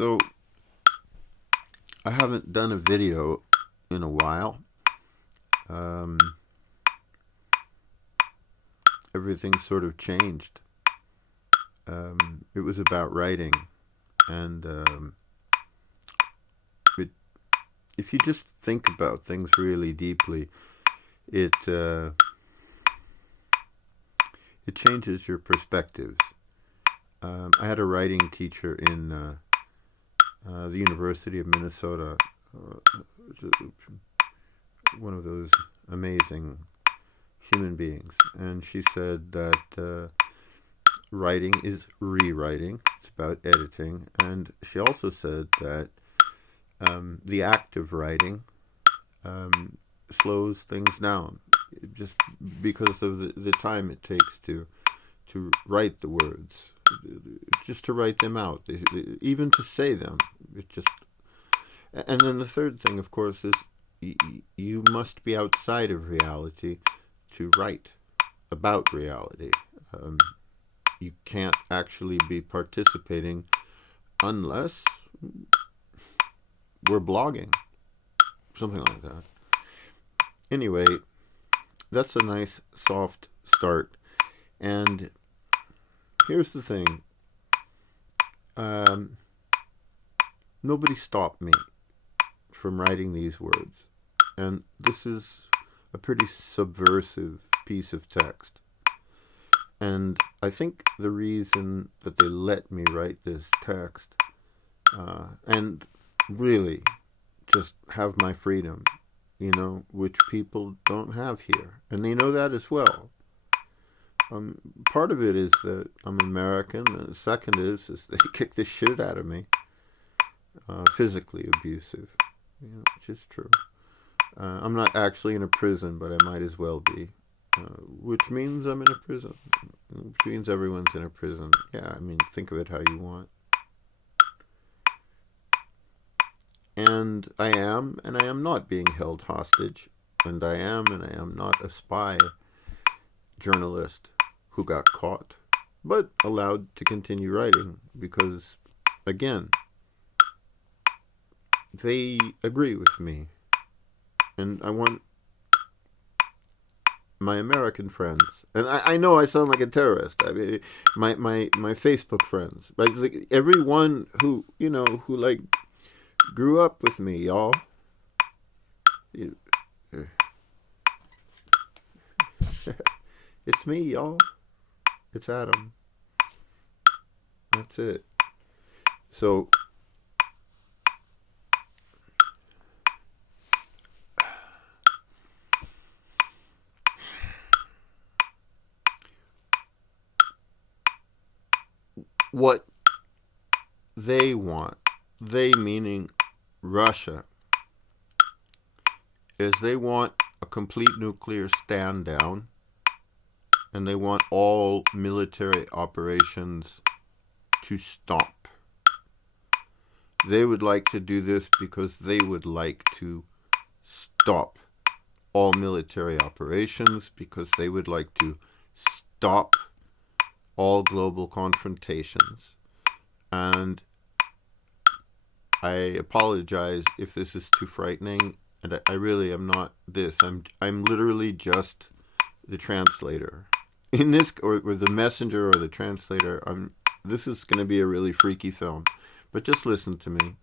So, I haven't done a video in a while. Um, Everything sort of changed. It was about writing, and if you just think about things really deeply, it it changes your perspectives. I had a writing teacher in the University of Minnesota, one of those amazing human beings, and she said that writing is rewriting. It's about editing, and she also said that the act of writing slows things down, just because of the time it takes to write the words, just to write them out, even to say them. It just, and then the third thing, of course, is you must be outside of reality to write about reality. You can't actually be participating unless we're blogging, something like that. Anyway, that's a nice soft start. And here's the thing. Nobody stopped me from writing these words. And this is a pretty subversive piece of text. And I think the reason that they let me write this text, and really just have my freedom, which people don't have here. And they know that as well. Part of it is that I'm American, and the second is they kick the shit out of me. Physically abusive, which is true. I'm not actually in a prison, but I might as well be. Which means I'm in a prison. Which means everyone's in a prison. Yeah, think of it how you want. And I am not being held hostage. And I am not a spy journalist who got caught, but allowed to continue writing because, again, they agree with me. And I want my American friends, and I know I sound like a terrorist. My Facebook friends, like everyone who grew up with me, y'all. It's me, y'all. It's Adam. That's it. So, what they want, they meaning Russia, is they want a complete nuclear stand down, and they want all military operations to stop. They would like to do this because they would like to stop all military operations, because they would like to stop all global confrontations. And I apologize if this is too frightening, and I really am not this. I'm literally just the translator in this, or the messenger or the translator. This is going to be a really freaky film, but just listen to me.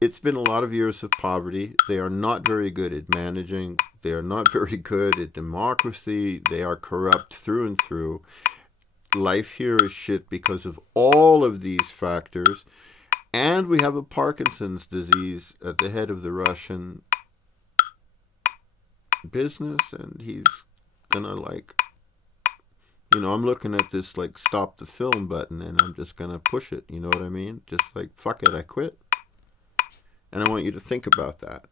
It's been a lot of years of poverty. They are not very good at managing. They are not very good at democracy. They are corrupt through and through. Life here is shit because of all of these factors. And we have a Parkinson's disease at the head of the Russian business, and he's gonna I'm looking at this stop the film button, and I'm just gonna push it, you know what I mean? Just fuck it, I quit. And I want you to think about that.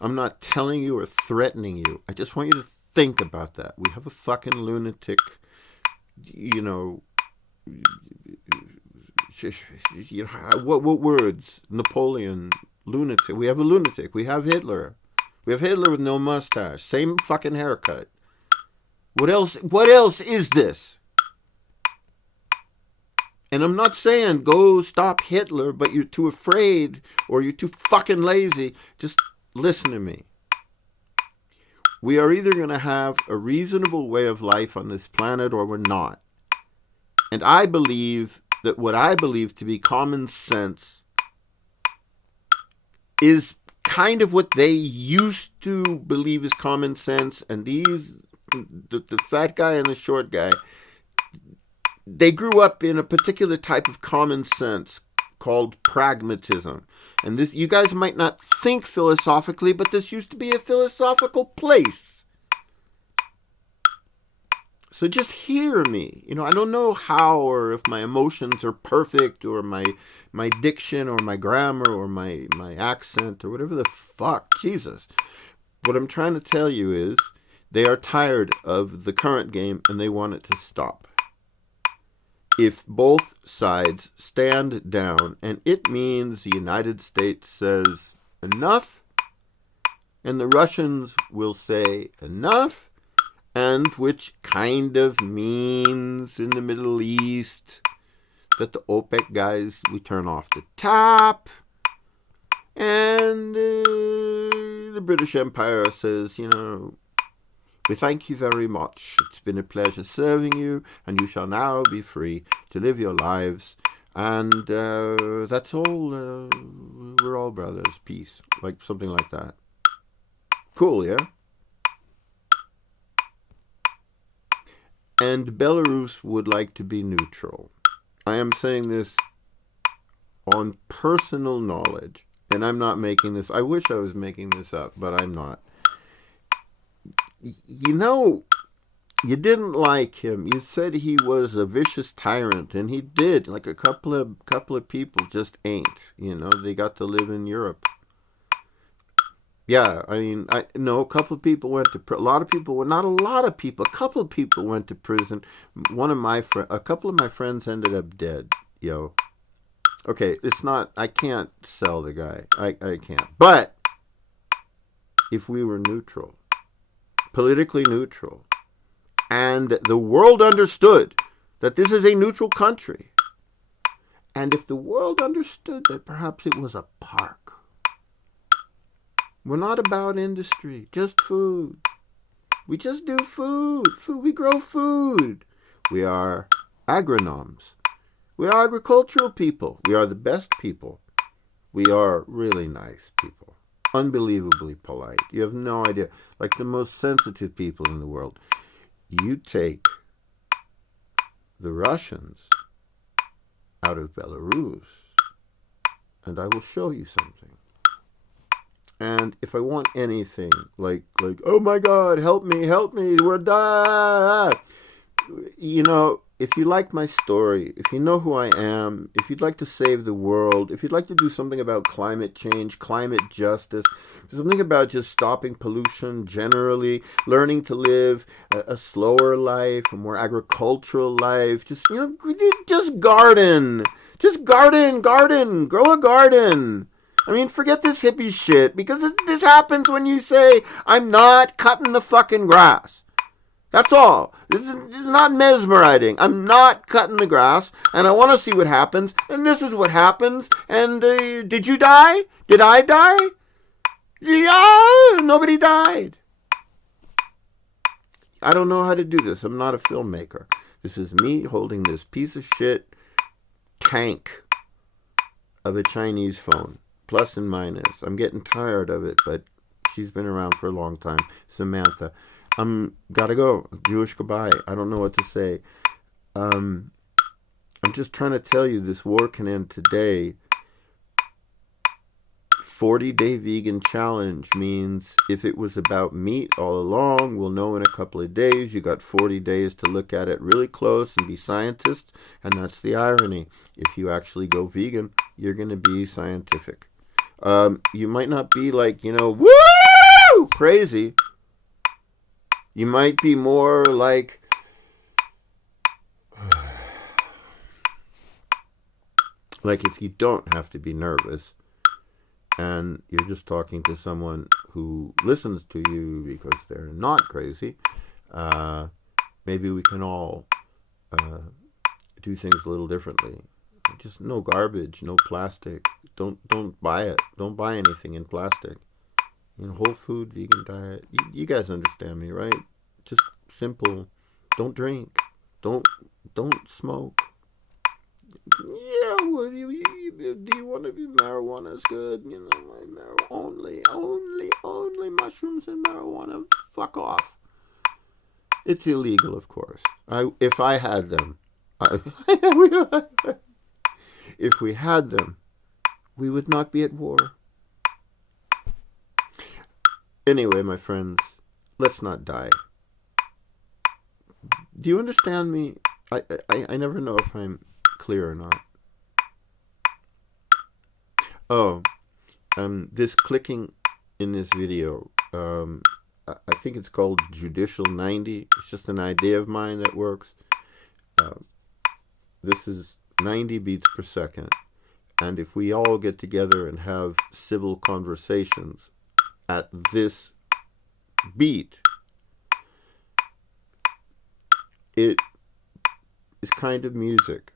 I'm not telling you or threatening you. I just want you to think about that. We have a fucking lunatic, what words? Napoleon, lunatic. We have a lunatic. We have Hitler. We have Hitler with no mustache. Same fucking haircut. What else is this? And I'm not saying go stop Hitler, but you're too afraid or you're too fucking lazy. Just listen to me. We are either going to have a reasonable way of life on this planet or we're not. And I believe that what I believe to be common sense is kind of what they used to believe is common sense. And these, the fat guy and the short guy, they grew up in a particular type of common sense called pragmatism. And this, you guys might not think philosophically, but this used to be a philosophical place. So just hear me. You know, I don't know how or if my emotions are perfect or my diction or my grammar or my accent or whatever the fuck. Jesus. What I'm trying to tell you is they are tired of the current game and they want it to stop. If both sides stand down, and it means the United States says enough, and the Russians will say enough, and which kind of means in the Middle East that the OPEC guys, we turn off the tap, and the British Empire says, you know, we thank you very much. It's been a pleasure serving you, and you shall now be free to live your lives. And that's all. We're all brothers. Peace. Like something like that. Cool, yeah? And Belarus would like to be neutral. I am saying this on personal knowledge, and I'm not making this. I wish I was making this up, but I'm not. You know, you didn't like him. You said he was a vicious tyrant, and he did. Like a couple of people just ain't. You know, they got to live in Europe. Yeah, I mean, a couple of people went to prison. A lot of people, well, not a lot of people. A couple of people went to prison. A couple of my friends ended up dead. Yo, okay, it's not. I can't sell the guy. I can't. But if we were neutral. Politically neutral, and the world understood that this is a neutral country, and if the world understood that perhaps it was a park, we're not about industry, just food. We just do food. We grow food. We are agronomes. We are agricultural people. We are the best people. We are really nice people. Unbelievably polite. You have no idea. Like the most sensitive people in the world. You take the Russians out of Belarus, and I will show you something. And if I want anything, like, oh my God, help me, we're dying. You know, if you like my story, if you know who I am, if you'd like to save the world, if you'd like to do something about climate change, climate justice, something about just stopping pollution generally, learning to live a slower life, a more agricultural life, just garden. Just garden, grow a garden. I mean, forget this hippie shit, because this happens when you say, I'm not cutting the fucking grass. That's all. This is not mesmerizing. I'm not cutting the grass, and I want to see what happens, and this is what happens, and did you die? Did I die? Yeah, nobody died. I don't know how to do this. I'm not a filmmaker. This is me holding this piece of shit tank of a Chinese phone. Plus and minus. I'm getting tired of it, but she's been around for a long time. Samantha. Gotta go. Jewish goodbye. I don't know what to say. I'm just trying to tell you this war can end today. 40-day vegan challenge means if it was about meat all along, we'll know in a couple of days. You got 40 days to look at it really close and be scientists. And that's the irony. If you actually go vegan, you're going to be scientific. You might not be like, woo! Crazy. You might be more like, if you don't have to be nervous and you're just talking to someone who listens to you because they're not crazy, maybe we can all do things a little differently. Just no garbage, no plastic. Don't buy it. Don't buy anything in plastic. Whole food, vegan diet. You guys understand me, right? Just simple. Don't drink. Don't smoke. Yeah, well, do you want to be marijuana? Is good. Only mushrooms and marijuana. Fuck off. It's illegal, of course. If I had them, if we had them, we would not be at war. Anyway, my friends, let's not die. Do you understand me? I never know if I'm clear or not. Oh, this clicking in this video, I think it's called Judicial 90. It's just an idea of mine that works. This is 90 beats per second. And if we all get together and have civil conversations at this beat, it is kind of music.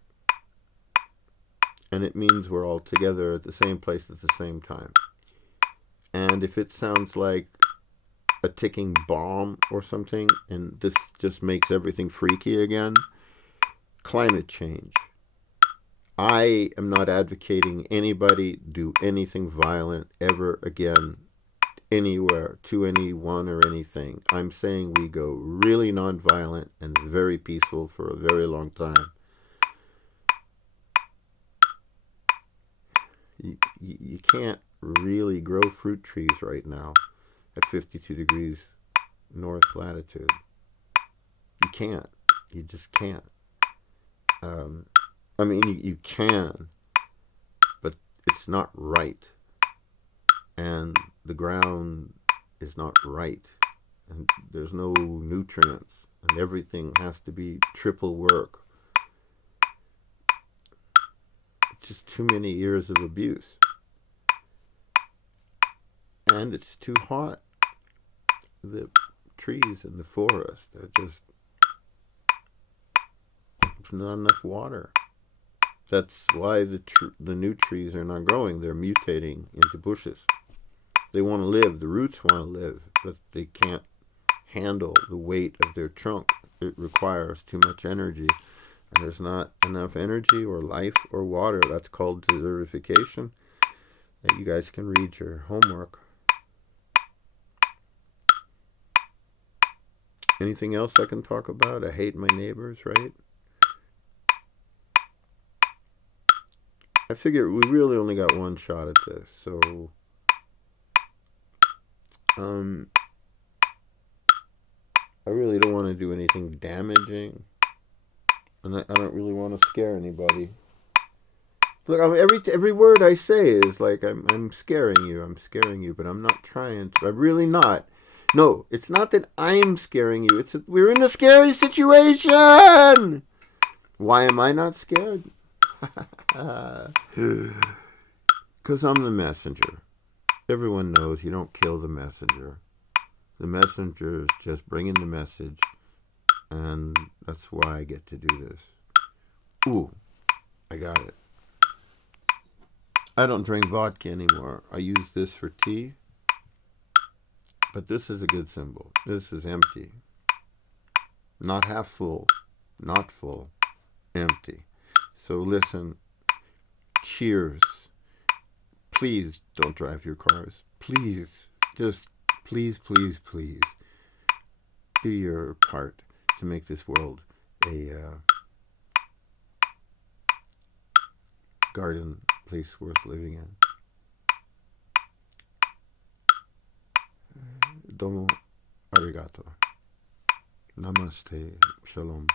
And it means we're all together at the same place at the same time. And if it sounds like a ticking bomb or something, and this just makes everything freaky again, climate change. I am not advocating anybody do anything violent ever again, anywhere, to anyone or anything. I'm saying we go really non-violent and very peaceful for a very long time. You can't really grow fruit trees right now at 52 degrees north latitude. You can't. You just can't. I mean, you can, but it's not right. And the ground is not right. And there's no nutrients. And everything has to be triple work. It's just too many years of abuse. And it's too hot. The trees in the forest are just... there's not enough water. That's why the new trees are not growing. They're mutating into bushes. They want to live. The roots want to live, but they can't handle the weight of their trunk. It requires too much energy. And there's not enough energy or life or water. That's called desertification. And you guys can read your homework. Anything else I can talk about? I hate my neighbors, right? I figure we really only got one shot at this, so I really don't want to do anything damaging, and I don't really want to scare anybody. Look, every word I say is like I'm scaring you, but I'm not trying to. I'm really not. No, it's not that I'm scaring you. It's that we're in a scary situation. Why am I not scared? Because I'm the messenger. Everyone knows you don't kill the messenger. The messenger is just bringing the message, and that's why I get to do this. Ooh, I got it. I don't drink vodka anymore. I use this for tea. But this is a good symbol. This is empty. Not half full. Not full. Empty. So listen. Cheers. Please don't drive your cars. Please. Just please, please, please. Do your part to make this world a garden place worth living in. Domo arigato. Namaste. Shalom.